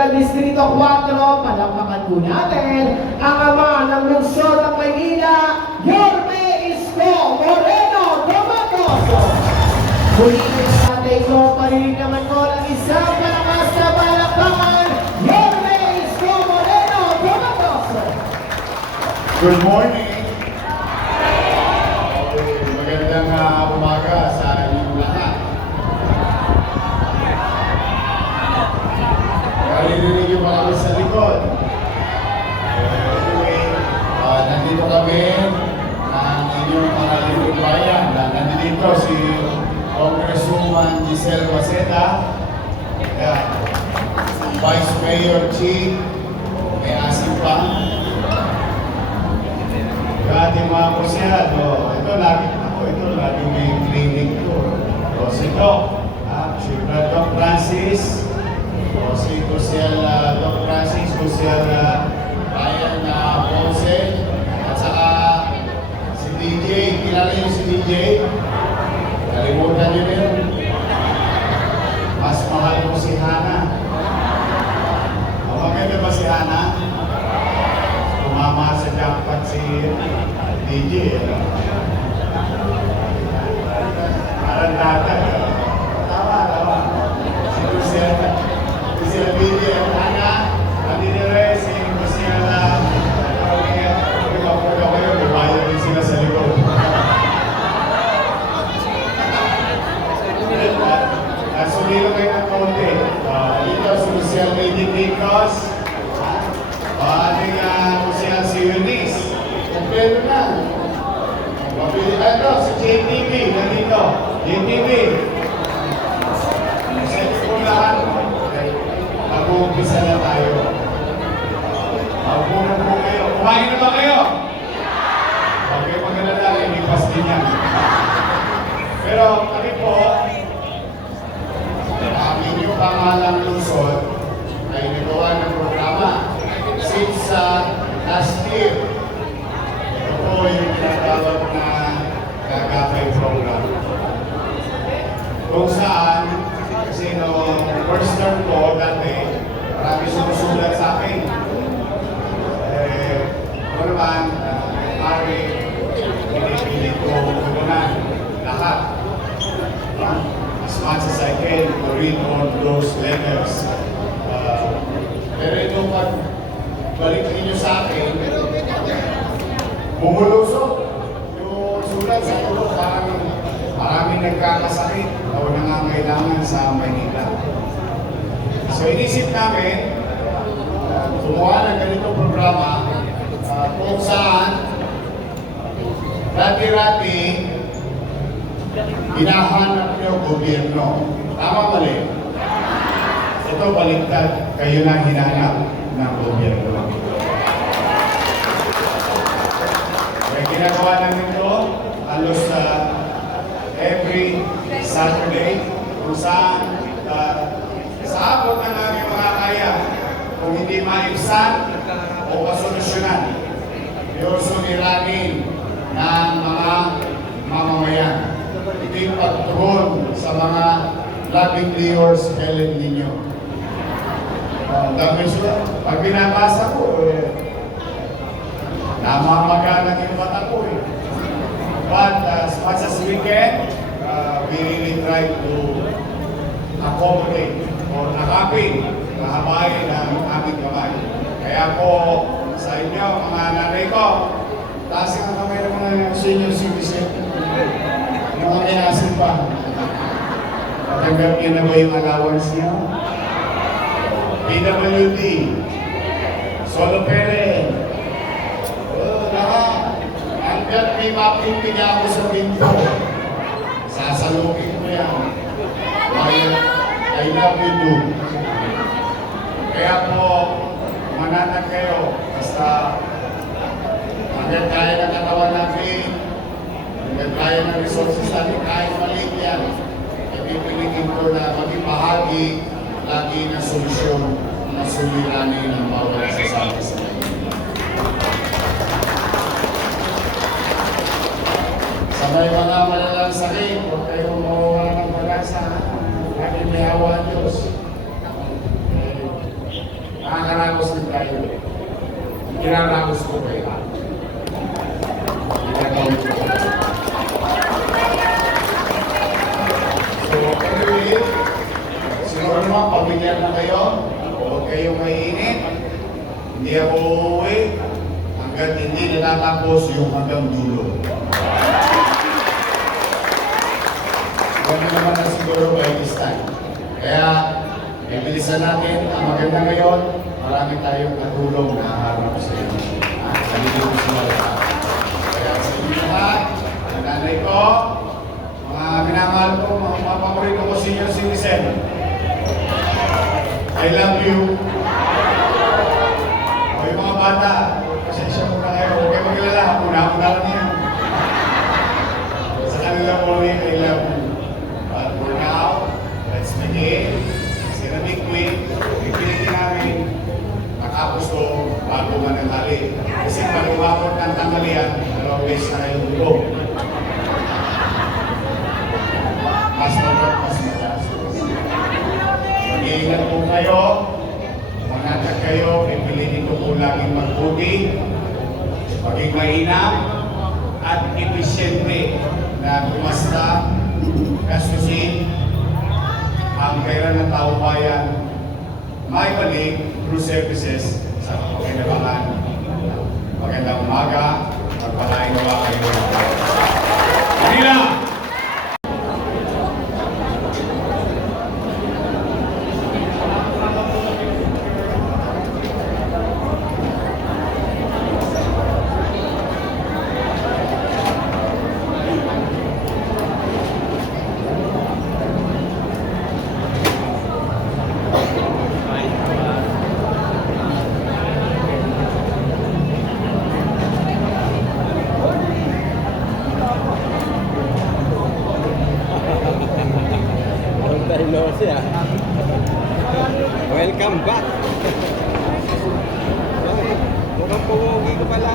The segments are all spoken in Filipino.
Barangay Distrito 4, palakpakan po natin ang ama ng lungsod ng Maynila, Yorme Isko Moreno Tomatos. Muli na natin ito, parinig naman ko ng isang malakas na palakpakan, Yorme Isko Moreno Tomatos. Good morning. Magandang umaga sa inyong lahat. Narinig niyo ba kami sa likod? Anyway, nandito kami ng inyong mga lingkod bayan. Nandito si Congresswoman Giselle Maceda, Vice Mayor Chi, may asim pa. Yung ating mga kusyado, ito lagi may clinic ko. O si Doc, si Doc Francis, o si Kusyal Doc Francis, Kusyal Ryan Ponce, at saka si DJ, kilala niyo si DJ? Kalimutan niyo na yun. Mas mahal ko si Hana. Maganda ba si Hana? Tumama sa jackpot si DJ. Parang data. Tama. Si Kusyal DJ at Hana. Hindi rin si Kusyal Pagkapuga kayo, bumayad din sila sa likod. Sumilo kayo ng konti. Dito si Kusyal Medicos. Ating Kusyal si Eunice. Kompleto na. Ito, si JTV. Nandito. JTV. Sa ito lahat. Mag-uumpisa na tayo. Mag-uumpisa po kayo. Kumain na ba kayo? Huwag kayo magandang lang. Inipas din yan. Pero kami po, ang inyong pangalang lungsod ay nagawa ng programa since last year. Ito po yung tinatawag na Gagapay program. Kung saan, kasi no first term ko dati, marami sumusulat sa akin. Ano naman, pinipilit ko tugunan lahat. As much as I can to read all those letters. Pero ito pag balik ninyo sa akin, bumulusok yung sulat sa ulo, parang maraming nagkakasakit o nangangailangan sa Maynila. So inisip namin, gumawa ng ganitong programa kung saan dati-dati hinahanap niyo gobyerno. Tama mali? Ito baliktad, kayo na hinahanap ng gobyerno. Kaya ginagawa namin ito halos every Saturday kung saan sa abot ng aming mga kaya kung hindi maibsan o masolusyonan yung suliranin ng mga mamamayan. Ito yung pagtugon sa mga labing layers kailan ninyo. Dami sila. Pag binabasa ko, namamaga yung mata ko eh. But as much as we can, we really try to accommodate or nakapin, kahabayan ng aming kamay. Kaya po sa inyo, mga nanay ko, taas ang kamay ng mga senior citizen. Yung mga inasin pa. Tatanggap niyo na ba yung allowance niyo? PWD, Solo Pere, lahat. Hanggat may mapipin niya ako sa pinto, sasalukin ko yan. I love you too. Kaya po, mananag kayo, basta hanggat kaya ng katawan natin, hanggat kaya ng resources natin, kahit maliit yan, ipipilitin ko na maging bahagi lagi na solusyon na suliranin ang bawat sasabi sa Maynila. Sa may mga malalang sakit, huwag kayong mawawala ng pag-asa. Lagi may awa ang Diyos. ay kinaramos ko kayo. Ginagawin ko. So, anyway, siguro naman, pamilya na kayo. Huwag kayong mainit. Hindi ako uuwi hanggang hindi natatapos yung hanggang dulo. Ganda naman na siguro by this time. Kaya, ibilisan natin. Ang maganda ngayon, marami tayong katulong na harap sa inyo. Salili ko sa lahat. Kaya sa inyo lahat, ang nanay ko, mga minamahal ko, mga paborito ko senior citizen. I love you. O yung mga bata, pasensya muna kayo. Huwag kayo maglala. Una-una lang yan. Sa kanila po rin, I love you. But for now, let's begin. Ceramic Queen, pipilitin namin matapos ko bago mananghali. Kasi pag umabot ng tanghalian, dalawang beses na kayong dugo. Mas magot, mas mataas. Mag-iingat po kayo, manatag kayo, pipilitin ko po laging magpugi, maging mainam, at episyente na kumasta, kasusin, ang pera ng tao bayan, may balik through services sa pakinabangan. Magandang umaga, magpalain gawa kayo. Manila! Welcome back. Mukhang pumugi ko pala.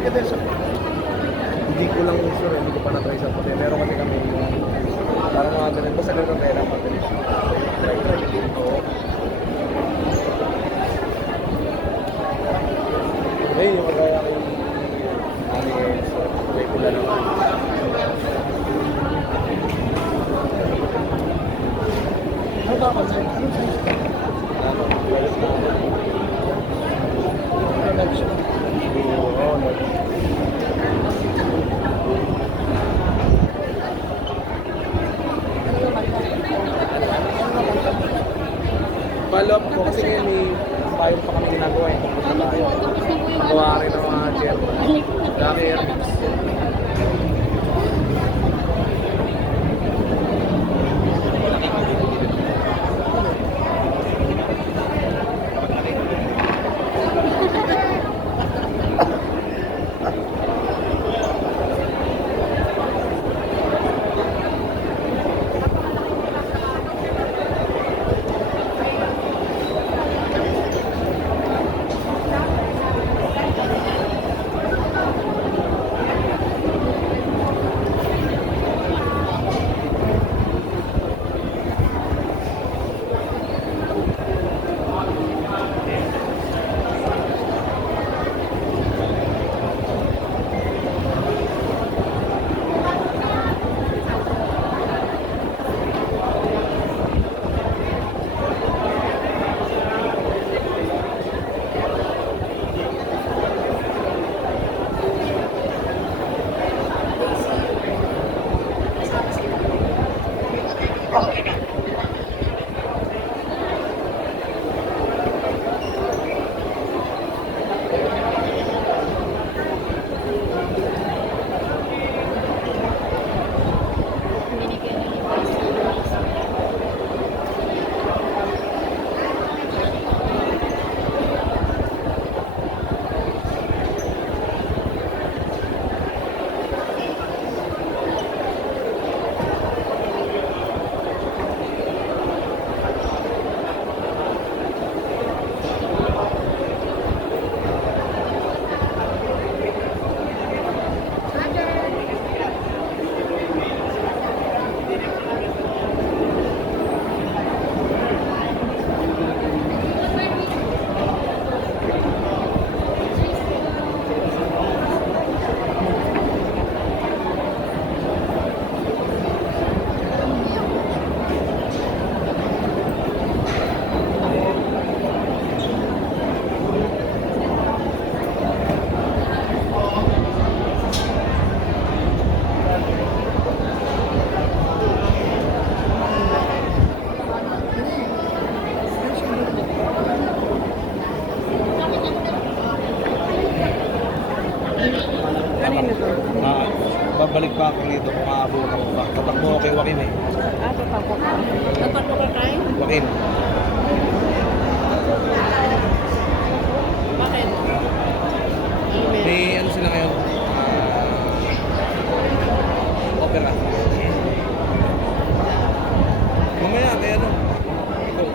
Malaki din sa hindi ko lang sure, hindi ko pa na-try sa puti. Meron kasi kami yung parang mga ganun. Basta ganun kaya lang mabilis. Try. Ayun yung kagaya kay Ali. So, may pula naman. Ano ba ako? Ano size? Ano? Balik na. Large siya. Oo, large. Follow up ko kasi ngayon may payong pa kami ginagawa eh. Tungkol sa tayo. Gawa rin ng mga chairman. Dami airmix. Babalik pa ako rito kung aabutan ko pa. Tatakbo ako kay Joaquin eh. Tatakbo ka. Tatakbo ka kayo? Joaquin. Bakit? May ano sila ngayon? Opera. Mamaya, kaya ano? Ikaw.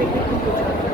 Thank you.